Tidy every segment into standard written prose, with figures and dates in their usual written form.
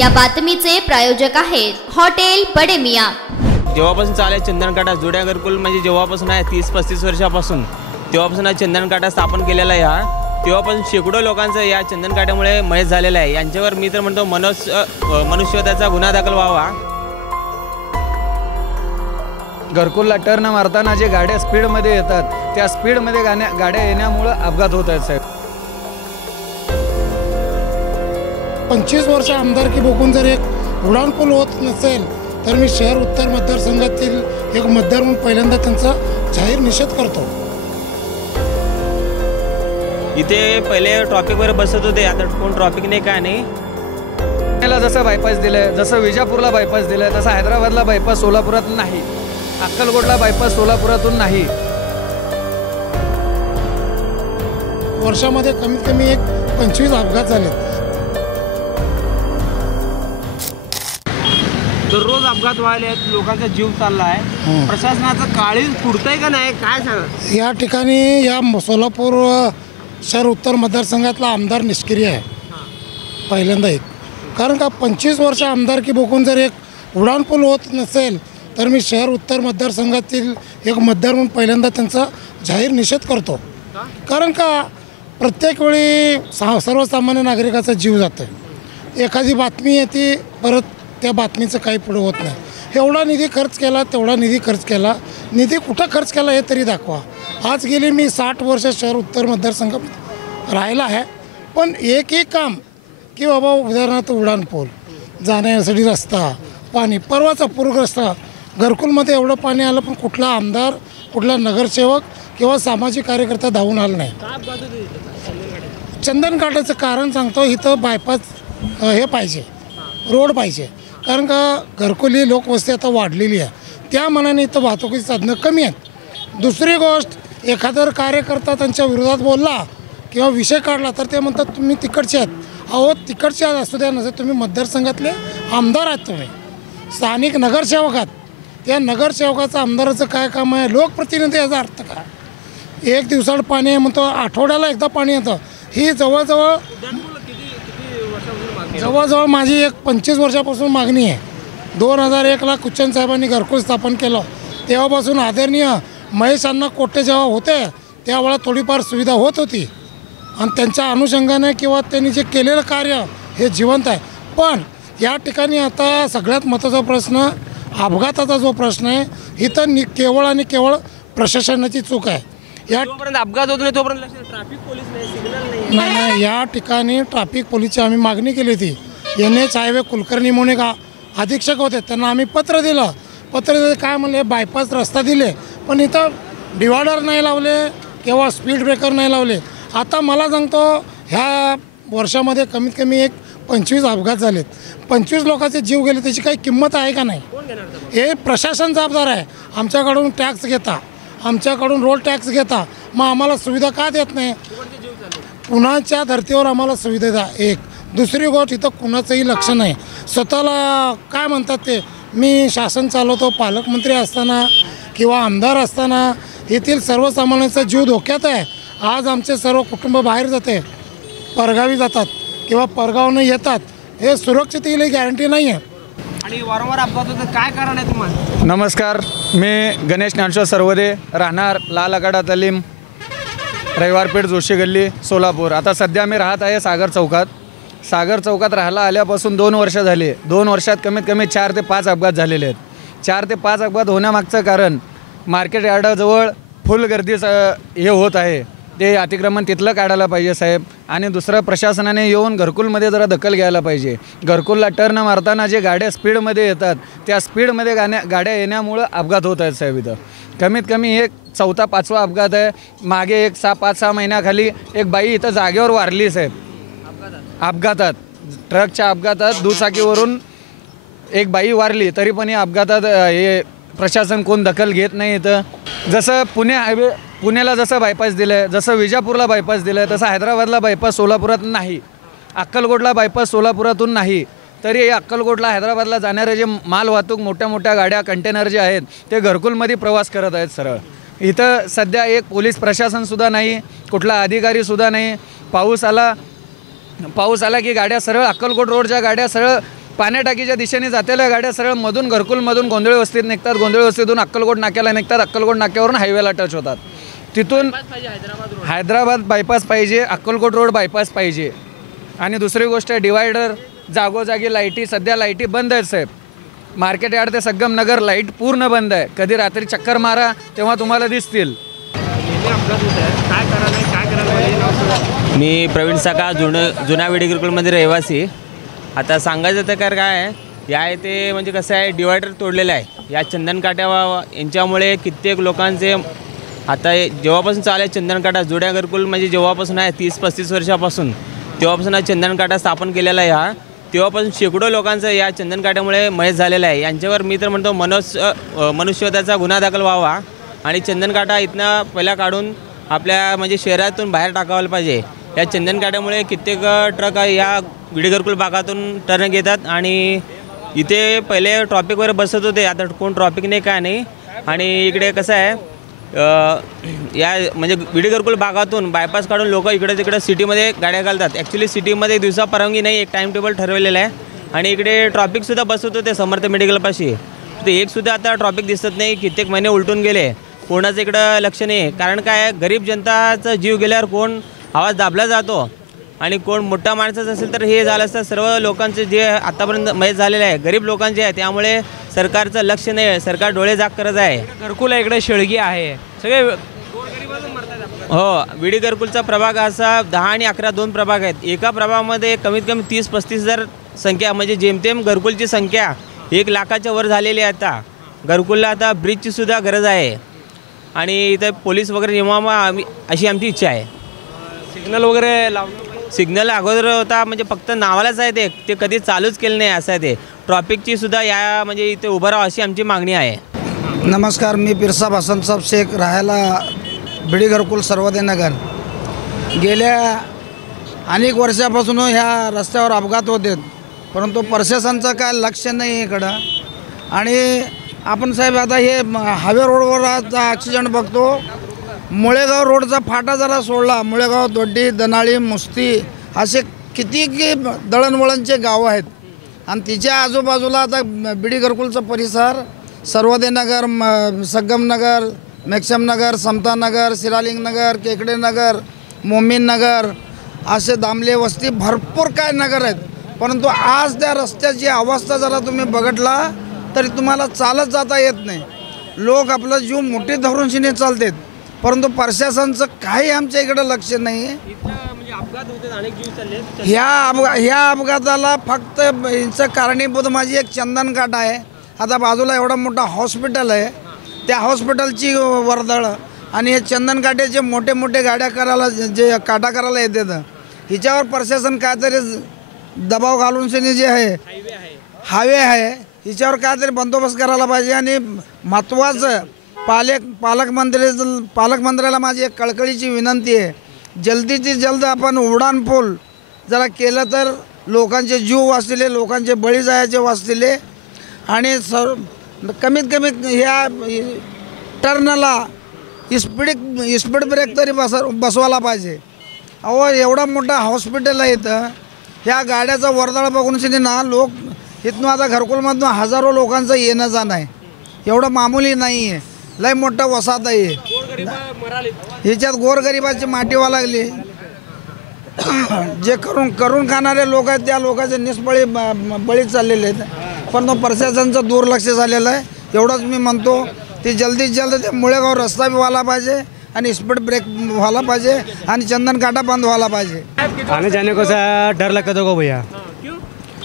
या बातमीचे प्रायोजक आहेत हॉटेल बडे मियां। जेव्हापासून चाले चंदनकाटा जुड्या घरकुल म्हणजे जेव्हापासून आहे 30-35 वर्षापासून तेव्हापासून हा चंदनकाटा स्थापन केलेला आहे। हा तेव्हापासून शेकडो लोकांचं या चंदनकाट्यामुळे मयत झालेलं आहे। यांच्यावर मी तर म्हणतो मनुष्यवधाचा गुन्हा दाखल व्हावा। घरकुलला टर्न मारताना जे गाड्या स्पीडमध्ये येतात त्या स्पीडमध्ये गाड्या येण्यामुळे अपघात होत आहेत साहेब। 25 वर्ष आमदारकी बघून जर एक उड्डाणपूल होत नसेल तर मी शहर उत्तर मतदारसंघातील एक मतदार म्हणून पहिल्यांदा त्यांचा जाहीर निषेध करतो। इथे पहिले ट्रॉफिकवर बसत होते, आता कोण ट्रॉफिक नाही काय नाही। पुण्याला जसं बायपास दिलंय, जसं विजापूरला बायपास दिलंय, तसं हैदराबादला बायपास सोलापुरात नाही, अक्कलकोटला बायपास सोलापुरातून नाही। वर्षामध्ये कमीत कमी एक 25 अपघात झाले। दररोज अपघात व्हायला आहेत, लोकांचा जीव चालला आहे। प्रशासनाचं काळीज पुरतंय का नाही काय सांगा? या ठिकाणी या सोलापूर शहर उत्तर मतदारसंघातला आमदार निष्क्रिय आहे पहिल्यांदा एक, कारण का 25 वर्ष आमदारकी बघून जर एक उड्डाणपूल होत नसेल तर मी शहर उत्तर मतदारसंघातील एक मतदार म्हणून पहिल्यांदा त्यांचा जाहीर निषेध करतो। कारण का प्रत्येक वेळी सर्वसामान्य नागरिकाचा जीव जातो, एखादी बातमी येते परत त्या बातमीचं काही पुढं होत नाही। एवढा निधी खर्च केला, तेवढा निधी खर्च केला, निधी कुठं खर्च केला हे तरी दाखवा। आज गेली मी 60 वर्ष शहर उत्तर मतदारसंघात राहिला आहे, पण एकही काम की बाबा उदाहरणार्थ उड्डाणपूल, जाण्यासाठी रस्ता, पाणी, परवाचा पूरग्रस्त घरकुलमध्ये एवढं पाणी आलं पण कुठला आमदार, कुठला नगरसेवक किंवा सामाजिक कार्यकर्ता धावून आला नाही। चंदनकाटाचं कारण सांगतो, इथं बायपास हे पाहिजे, रोड पाहिजे, कारण का घरकुल ही लोकवस्ती आता वाढलेली आहे, त्या मनाने इथं वाहतुकीची साधनं कमी आहेत। दुसरी गोष्ट, एखादा कार्यकर्ता त्यांच्या विरोधात बोलला किंवा विषय काढला तर ते म्हणतात तुम्ही तिकडचे आहेत। अहो तिकडचे आहेत असू द्या नसेल, तुम्ही मतदारसंघातले आमदार आहात, तुम्ही स्थानिक नगरसेवक आहात, त्या नगरसेवकाचं आमदाराचं काय काम आहे? लोकप्रतिनिधी याचा अर्थ काय? एक दिवसाड पाणी आहे म्हणतो, आठवड्याला एकदा पाणी येतं। ही जवळजवळ माझी एक 25 वर्षापासून मागणी आहे। 2001ला कुच्चन साहेबांनी घरकुल स्थापन केलं, तेव्हापासून आदरणीय महेश अण्णा कोटे जेव्हा होते त्यावेळेला थोडीफार सुविधा होत होती आणि त्यांच्या अनुषंगाने किंवा त्यांनी जे केलेलं कार्य हे जिवंत आहे। पण या ठिकाणी आता सगळ्यात महत्त्वाचा प्रश्न अपघाताचा जो प्रश्न आहे, इथं केवळ आणि केवळ प्रशासनाची चूक आहे। जोपर्यंत अपघात होत नाही तोपर्यंत ट्रॅफिक पोलीस नाही, सिग्नल नाही, या ठिकाणी ट्रॅफिक पोलीसची आम्ही मागणी केली होती। NH हायवे कुलकर्णी म्हणून एक अधीक्षक होते, त्यांना आम्ही पत्र दिलं काय म्हणले, बायपास रस्ता दिले पण इथं डिवायडर नाही लावले किंवा स्पीड ब्रेकर नाही लावले। आता मला सांगतो ह्या वर्षामध्ये कमीत कमी एक 25 अपघात झालेत, 25 लोकांचे जीव गेले, त्याची काही किंमत आहे का नाही? हे प्रशासन जबाबदार आहे। आमच्याकडून टॅक्स घेता, आमच्याकडून रोड टॅक्स घेता, मग आम्हाला सुविधा का देत नाही? कुणाच्या धर्तीवर आम्हाला सुविधा द्या एक। दुसरी गोष्ट, इथं कुणाचंही लक्ष नाही, स्वतःला काय म्हणतात ते, मी शासन चालवतो, पालकमंत्री असताना किंवा आमदार असताना येथील सर्वसामान्यांचा जीव धोक्यात आहे। आज आमचे सर्व कुटुंब बाहेर जाते, परगावी जातात किंवा परगावनं येतात, हे सुरक्षिततेची गॅरंटी नाही आहे आणि वारंवार अपघात होतात, काय कारण आहे तुम्हाला? नमस्कार, मी गणेश ज्ञानेश्वर सर्वदे, राहणार लाल आखाडा तालीम, रविवारपेठ, जोशी गल्ली, सोलापूर। आता सध्या मी राहत आहे सागर चौकात राहायला आल्यापासून 2 वर्ष झाले। 2 वर्षात कमीत कमी 4 ते 5 अपघात झालेले आहेत। 4 ते 5 अपघात होण्यामागचं कारण मार्केट यार्डाजवळ फुल गर्दीचं हे होत आहे, ते अतिक्रमण तिथलं काढायला पाहिजे साहेब। आणि दुसरं, प्रशासनाने येऊन घरकुलमध्ये जरा दखल घ्यायला पाहिजे। घरकुलला टर्न मारताना जे गाड्या स्पीडमध्ये येतात त्या स्पीडमध्ये गाड्या येण्यामुळं अपघात होत आहेत साहेब। इथं कमीत कमी एक 4था-5वा अपघात आहे। मागे एक 5-6 महिन्याखाली एक बाई इथं जागेवर वारली साहेब, अपघातात, ट्रकच्या अपघातात दुचाकीवरून एक बाई वारली, तरी पण या अपघातात हे प्रशासन कोण दखल घेत नाही। इथं जसं पुण्याला जसं बायपास दिलं आहे, जसं विजापूरला बायपास दिलं आहे, तसं हैदराबादला बायपास सोलापुरात नाही, अक्कलकोटला बायपास सोलापुरातून नाही, तरी अक्कलकोटला हैदराबादला जाणारे जे माल वाहतूक मोठ्या मोठ्या गाड्या कंटेनर जे आहेत ते घरकुलमध्ये प्रवास करत आहेत सरळ। इथं सध्या एक पोलीस प्रशासनसुद्धा नाही, कुठला अधिकारीसुद्धा नाही। पाऊस आला की गाड्या सरळ अक्कलकोट रोडच्या गाड्या सरळ पाण्याटाकीच्या दिशेने जातेल्या गाड्या सरळ मधून घरकुलमधून गोंधळी वस्तीत निघतात, गोंधळी वस्तीतून अक्कलकोट नाक्याला निघतात, अक्कलकोट नाक्यावरून हायवेला टच होतात. तिथून हैदराबाद बायपास पाहिजे, अक्कलकोट रोड बायपास पाहिजे. आणि दुसरी गोष्ट आहे डिवायडर, जागोजागी लाईटी, सध्या लाईटी बंद आहेत साहेब. मार्केट यार्ड ते संगम नगर लाईट पूर्ण बंद आहे. कधी रात्री चक्कर मारा तेव्हा तुम्हाला दिसतील. मी प्रवीण साका जुना विडी गुरुकुलमध्ये रहिवासी. आता सांगायचं तर काय आहे, या इथे म्हणजे कसं आहे, डिवायडर तोडलेलं आहे या चंदनकाठ्या यांच्यामुळे कित्येक लोकांचे. आता जेव्हापासून चालू आहे चंदनकाठा जुड्या गुरुकुल म्हणजे जेव्हापासून आहे 30-35 वर्षापासून, तेव्हापासून हा चंदनकाठा स्थापन केलेला आहे. हा तेव्हापासून शेकडो लोकांचं या चंदनकाठ्यामुळे मयत झालेलं आहे. यांच्यावर मी तर म्हणतो मनुष्यवधाचा गुन्हा दाखल व्हावा आणि चंदनकाठा इथनं पहिला काढून आपल्या म्हणजे शहरातून बाहेर टाकावलं पाहिजे. या चंदनकाठ्यामुळे कित्येक ट्रक या विडी गुरुकुल भागातून टर्न घेतात आणि इथे पहिले ट्रॉफिकवर बसत होते, आता कोण ट्रॉफिक नाही काय नाही. आणि इकडे कसं आहे, या म्हणजे विडी गुरुकुल भागातून बायपास काढून लोक इकडे तिकडे सिटीमध्ये गाड्या घालतात. ॲक्च्युली सिटीमध्ये दिवसा परवानगी नाही, एक टाईम टेबल ठरवलेलं आहे. आणि इकडे ट्रॉफिकसुद्धा बसत होते समर्थ मेडिकलपाशी, तर एकसुद्धा आता ट्रॉफिक दिसत नाही. कित्येक महिने उलटून गेले, कोणाचं इकडं लक्ष नाही. कारण काय, गरीब जनताचा जीव गेल्यावर कोण आवाज दाबला जातो आणि कोण मोठा माणसाचं असेल तर हे झालं असतं. सर्व लोकांचे जे आतापर्यंत मयत झालेले आहे गरीब लोकांचे आहे, त्यामुळे सरकारचं लक्ष नाही आहे. सरकार डोळे जाग करत आहे. घरकुल आहे, इकडे शेळगी आहे, सगळे हो. विडी घरकुलचा प्रभाग असा 10 आणि 11 2 प्रभाग आहेत. एका प्रभागामध्ये कमीत कमी 30-35 हजार संख्या, म्हणजे जेमतेम घरकुलची संख्या 1 लाखाच्या वर झालेली आहे. आता घरकुलला आता ब्रिजची सुद्धा गरज आहे आणि इथं पोलीस वगैरे नेमावा अशी आमची इच्छा आहे. सिग्नल वगैरे लावणं, सिग्नल अगोदर होता, म्हणजे फक्त नावालाच आहे, ते कधी चालूच केलं नाही असं आहे. ते ट्रॉफिकची सुद्धा या म्हणजे इथे उभं राहावं अशी आमची मागणी आहे. नमस्कार, मी पिरसाब हसनसाब शेख, राहायला विडी घरकुल सर्वोदय नगर. गेल्या अनेक वर्षापासून ह्या रस्त्यावर अपघात होते, परंतु प्रशासनाचं काय लक्ष नाही इकडं. आणि आपण साहेब आता हे हायवे रोडवर आज ॲक्सिडेंट बघतो. मुळेगाव रोडचा फाटा जरा सोडला, मुळेगाव, दोड्डी, दनाळी, मुस्ती असे किती दळणवळणचे गावं आहेत. आणि तिच्या आजूबाजूला आता विडी घरकुलचा परिसर सर्वोदय नगर, संगम नगर, मेक्षम नगर, समता नगर, सिरालिंग नगर, केकडे नगर, मोमीन नगर असे दामले वस्ती भरपूर काय नगर आहेत. परंतु आज त्या रस्त्याची अवस्था जरा तुम्ही बघितला तरी तुम्हाला चालत जाता येत नाही. लोक आपला जीव मोठी धरूनशीने चालतात, परंतु प्रशासनाचं काही आमच्या इकडं लक्ष नाही. ह्या अपघाताला फक्त यांचं कारणीभूत माझी एक चंदनकाठ आहे. आता बाजूला एवढा मोठा हॉस्पिटल आहे, त्या हॉस्पिटलची वर्दळ आणि हे चंदनकाठ्याचे मोठे मोठे गाड्या करायला जे काटा करायला येतात, हिच्यावर प्रशासन काहीतरी दबाव घालून जे आहे हायवे आहे हिच्यावर काहीतरी बंदोबस्त करायला पाहिजे. आणि महत्त्वाचं पालकमंत्र्याला माझी एक कळकळीची विनंती आहे, जल्दीची जल्द आपण उड्डाण पूल जरा केलं तर लोकांचे जीव वाचले, लोकांचे बळी जायचे वाचले. आणि कमीत कमी ह्या टर्नला स्पीड ब्रेक तरी बसवायला पाहिजे. अहो एवढा मोठा हॉस्पिटल आहे इथं, ह्या गाड्याचा वर्दळ बघून ना लोक इथून आता घरकुलमधून हजारो लोकांचं येणं जाणं आहे, एवढं मामूली नाही आहे. लय मोठं वसाहत आहे, ह्याच्यात गोरगरिबाची माटी व्हायला लागली. जे करून खाणारे लोक आहेत त्या लोकांचे बळी चाललेले आहेत, पण प्रशासनाचं दुर्लक्ष झालेलं आहे. एवढंच मी म्हणतो, ती जल्दीत जल्द ते मुळेगाव रस्ता बी व्हायला पाहिजे आणि स्पीड ब्रेक व्हायला पाहिजे आणि चंदनकाठा बंद व्हायला पाहिजे. आने जाने को सा डर लगता था भैया.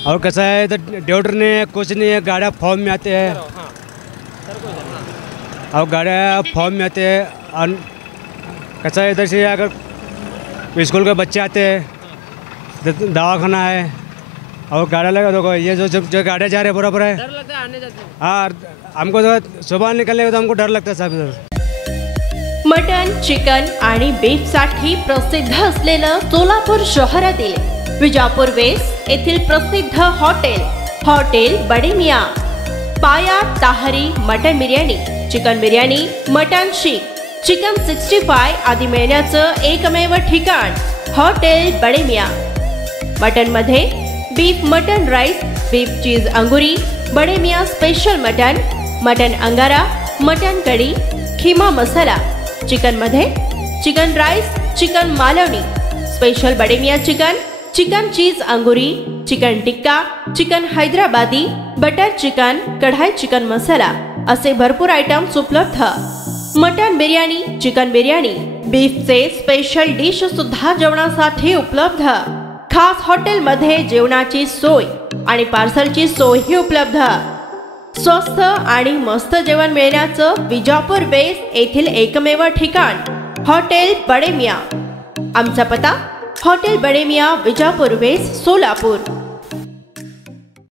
और कैसा है तो ड्राइवर ने कुछ नहीं, गाड़ियाँ फॉर्म में आते हैं और गाड़ियाँ फॉर्म में आते हैं. और कैसा है इधर से अगर स्कूल के बच्चे आते हैं, दवाखाना है और गाड़ा लगा तो ये जो गाड़ियाँ जा रहे हैं बराबर है. डर लगता है आने जाते. हाँ, हमको तो सुबह निकलने का तो हमको डर लगता है साहब. इधर मटन, चिकन आणि बीफसाठी प्रसिद्ध असलेलं सोलापूर शहरातील विजापूर वेस्ट येथील प्रसिद्ध हॉटेल बडे मियाँ. पाया ताहरी mutton biryani, chicken biryani, mutton seekh, chicken 65 आदी मिळण्याचं एकमेव ठिकाण हॉटेल बडे मियाँ. मटनमध्ये beef mutton rice, beef cheese अंगुरी, Bade Miyan special mutton, mutton अंगारा, मटन कढी, खीमा मसाला, चिकन मध्ये chicken rice, chicken Malvani, special Bade Miyan chicken, chicken cheese अंगुरी, chicken tikka, chicken Hyderabadi, butter chicken, kadai chicken masala असे भरपूर आयटम्स उपलब्ध। मटन बिर्याणी, चिकन बिर्याणी, बीफचे स्पेशल डिश सुद्धा जेवणासाठी उपलब्ध। खास हॉटेलमध्ये जेवणाची सोय आणि पार्सलची सोयही उपलब्ध। स्वस्त आणि मस्त जेवण मिळण्याचं विजापूर वेस्ट येथील एकमेव ठिकाण हॉटेल बडे मियाँ। आमचा पत्ता हॉटेल बडे मियाँ, विजापूर वेस्ट, सोलापूर।